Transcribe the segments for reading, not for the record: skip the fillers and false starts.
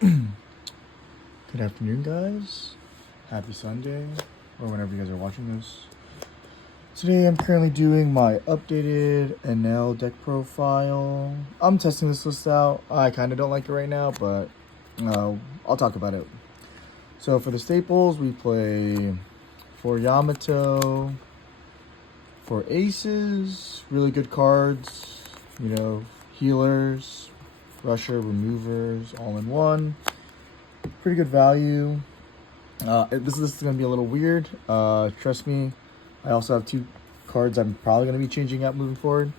Good afternoon, guys. Happy Sunday, or whenever you guys are watching this. Today, I'm currently doing my updated Enel deck profile. I'm testing this list out. I kind of don't like it right now, but I'll talk about it. So for the staples, we play for Yamato, for aces, really good cards. Healers, rusher, removers, all in one. Pretty good value. This list is going to be a little weird. Trust me. I also have two cards I'm probably going to be changing out moving forward.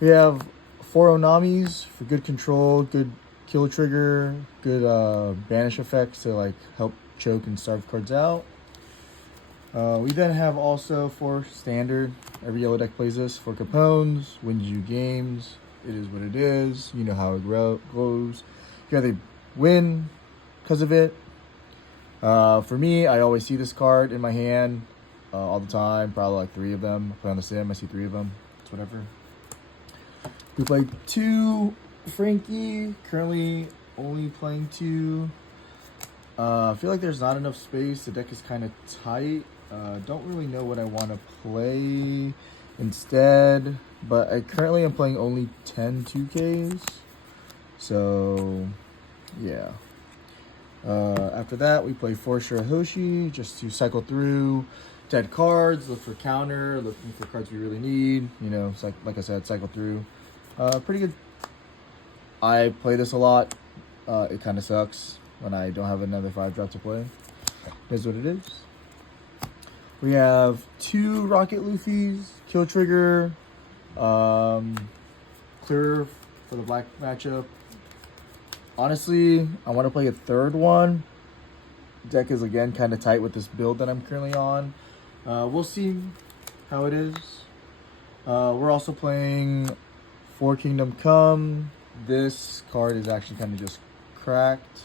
We have 4 Onamis for good control, good kill trigger, good banish effects to help choke and starve cards out. We then have also 4 standard. Every yellow deck plays this. 4 Capones, wins you games. It is what it is. You know how it goes. You either win because of it. For me, I always see this card in my hand all the time. Probably 3 of them. I play on the sim, I see 3 of them. It's whatever. We played 2 Frankie. Currently only playing 2. I feel like there's not enough space. The deck is kind of tight. Don't really know what I want to play instead. But I currently am playing only 10 2Ks. So, yeah. After that, we play 4 Shirahoshi just to cycle through dead cards, look for counter, looking for cards we really need. It's like I said, cycle through. Pretty good. I play this a lot. It kind of sucks when I don't have another 5-drop to play. It is what it is. We have 2 Rocket Luffys, kill trigger, clear for the black matchup. Honestly, I want to play a 3rd one. Deck is again kind of tight with this build that I'm currently on. We'll see how it is. We're also playing 4 Kingdom Come. This card is actually kind of just cracked.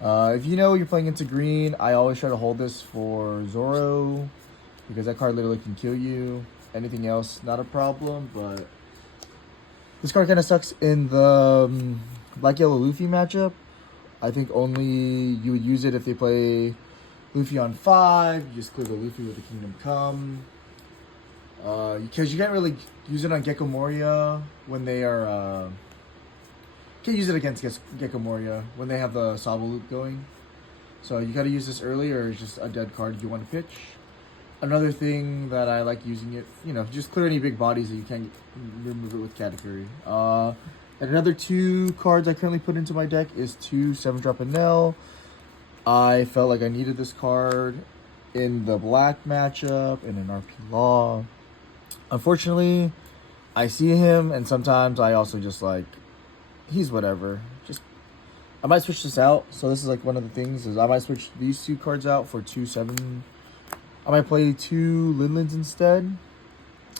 If you know you're playing into green, I always try to hold this for Zoro because that card literally can kill you. Anything else, not a problem, but this card kind of sucks in the Black Yellow Luffy matchup. I think only you would use it if they play Luffy on 5. You just clear the Luffy with the Kingdom Come. Because you can't really use it on Gecko Moria when they are... can't use it against Gecko Moria when they have the Sabo loop going. So you gotta use this early or it's just a dead card you want to pitch. Another thing that I like using it, just clear any big bodies that you can't remove it with category. And another 2 cards I currently put into my deck is 2 7-drop Enel. I felt like I needed this card in the black matchup in an RP Law. Unfortunately, I see him and sometimes I also just he's whatever. I might switch this out. So this is one of the things is I might switch these 2 cards out for 2 7. I might play 2 Linlins instead.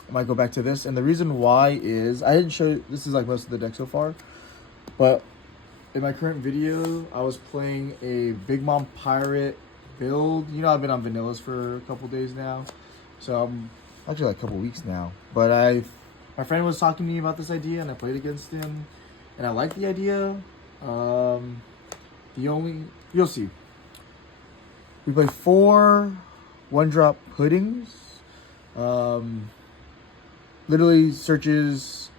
I might go back to this. And the reason why is I didn't show this is most of the deck so far. But in my current video, I was playing a Big Mom Pirate build. I've been on vanillas for a couple days now. So I'm actually a couple weeks now. But my friend was talking to me about this idea and I played against him. And I like the idea. You'll see. We play 4 1-drop puddings. Literally searches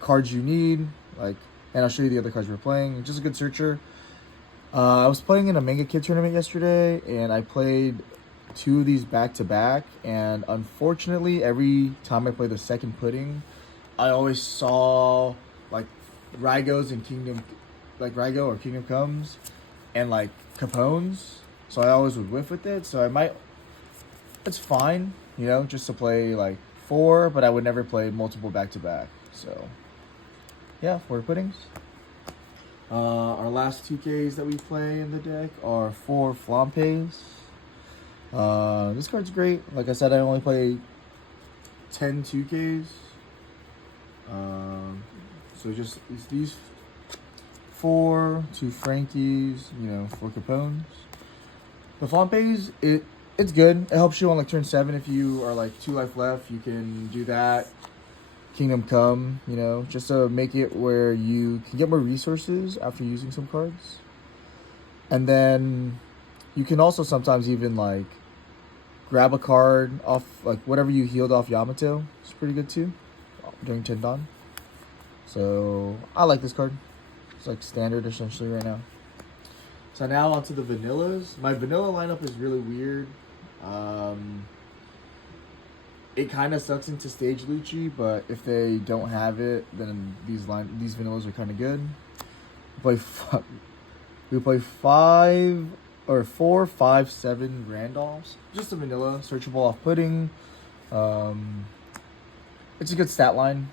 cards you need, and I'll show you the other cards we're playing. Just a good searcher. I was playing in a Manga Kid tournament yesterday, and I played 2 of these back to back. And unfortunately, every time I play the second pudding, I always saw Raigos and Raigo or Kingdom Comes, and Capones. So I always would whiff with it. So it's fine, just to play 4, but I would never play multiple back to back. So yeah, 4 puddings. Our last 2Ks that we play in the deck are 4 Flampes. This card's great. Like I said, I only play 10 2Ks. So just it's these 4, 2 Frankies, 4 Capones. The Flampes, it's good. It helps you on turn 7 if you are 2 life left. You can do that. Kingdom Come, you know, just to make it where you can get more resources after using some cards. And then you can also sometimes even like grab a card off, like whatever you healed off Yamato. It's pretty good too during Tendon. So I like this card. It's like standard essentially right now. So now onto the vanillas. My vanilla lineup is really weird. It kind of sucks into stage Lucci, but if they don't have it, then these vanillas are kind of good. We play 4, 5, 7 Randolphs. Just a vanilla, searchable off pudding. It's a good stat line.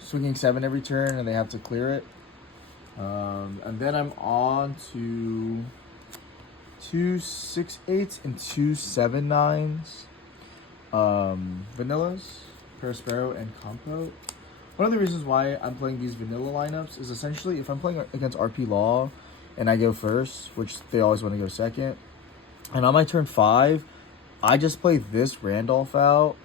Swinging 7 every turn, and they have to clear it. And then I'm on to 2 6/8 and 2 7/9s. Vanillas, Perispero, and Compote. One of the reasons why I'm playing these vanilla lineups is essentially if I'm playing against RP Law and I go first, which they always want to go second, and on my turn 5, I just play this Randolph out.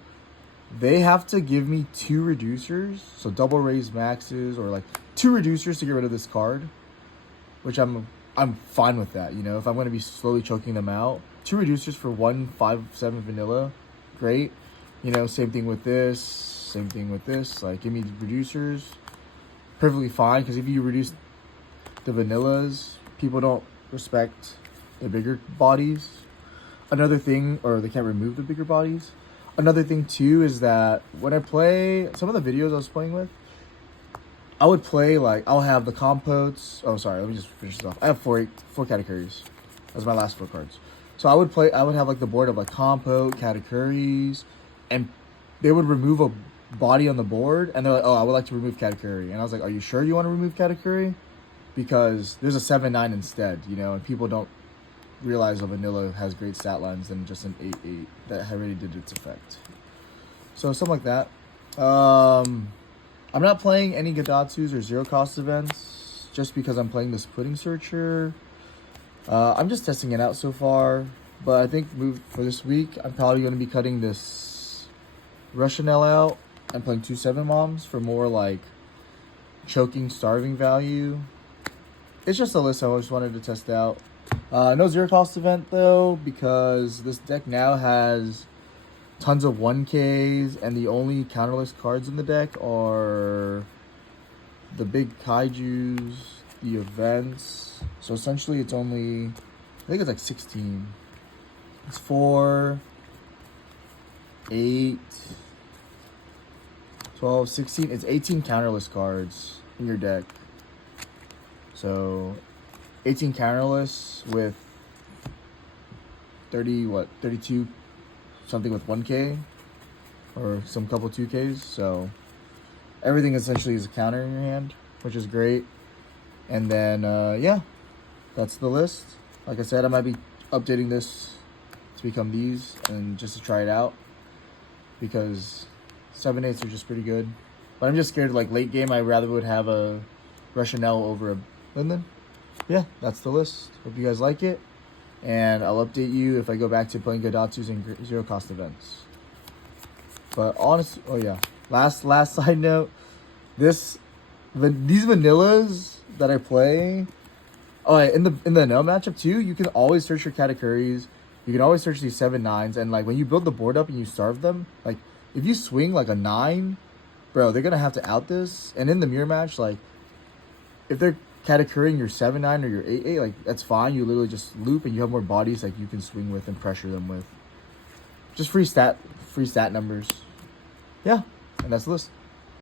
They have to give me 2 reducers, so double raise maxes, or like 2 reducers to get rid of this card, which I'm fine with that. You know, if I'm going to be slowly choking them out, 2 reducers for 1 5/7 vanilla, great. You know, same thing with this, same thing with this. Like, give me the reducers, perfectly fine. Because if you reduce the vanillas, people don't respect the bigger bodies. Another thing, or they can't remove the bigger bodies. Another thing too is that when I play some of the videos I was playing with, I would play like I'll have the compotes. Oh, sorry, let me just finish this off. I have four categories. That's my last 4 cards. So I would have like the board of like compote, categories, and they would remove a body on the board, and they're like, "Oh, I would like to remove category," and I was like, "Are you sure you want to remove category? Because there's a 7/9 instead, you know, and people don't realize a vanilla has great stat lines than just an 8/8 that already did its effect." So something like that. I'm not playing any Gadatsus or 0 cost events just because I'm playing this Pudding Searcher. I'm just testing it out so far, but I think for this week I'm probably going to be cutting this Russianelle out and playing 2 7-moms for more like choking, starving value. It's just a list I just wanted to test out. No 0 cost event though, because this deck now has tons of 1Ks, and the only counterless cards in the deck are the big kaijus, the events. So essentially it's only, I think it's like 16. It's 4, 8, 12, 16. It's 18 counterless cards in your deck. So 18 counterless with 32 something with 1K or some couple 2Ks. So everything essentially is a counter in your hand, which is great. And then yeah, that's the list. Like I said, I might be updating this to become these and just to try it out, because 7/8s are just pretty good. But I'm just scared like late game I rather would have a Russianelle over a Linden. Yeah, that's the list. Hope you guys like it, and I'll update you if I go back to playing Gadatsus and 0 cost events. But honestly, oh yeah, last side note, these vanillas that I play, in the Enel matchup too, you can always search your categories. You can always search these 7/9s, and like when you build the board up and you starve them, like if you swing like a 9, bro, they're gonna have to out this. And in the mirror match, like if they're categorying your 7/9 or your 8/8, like that's fine. You literally just loop and you have more bodies like you can swing with and pressure them with. Just free stat numbers. Yeah, and that's the list.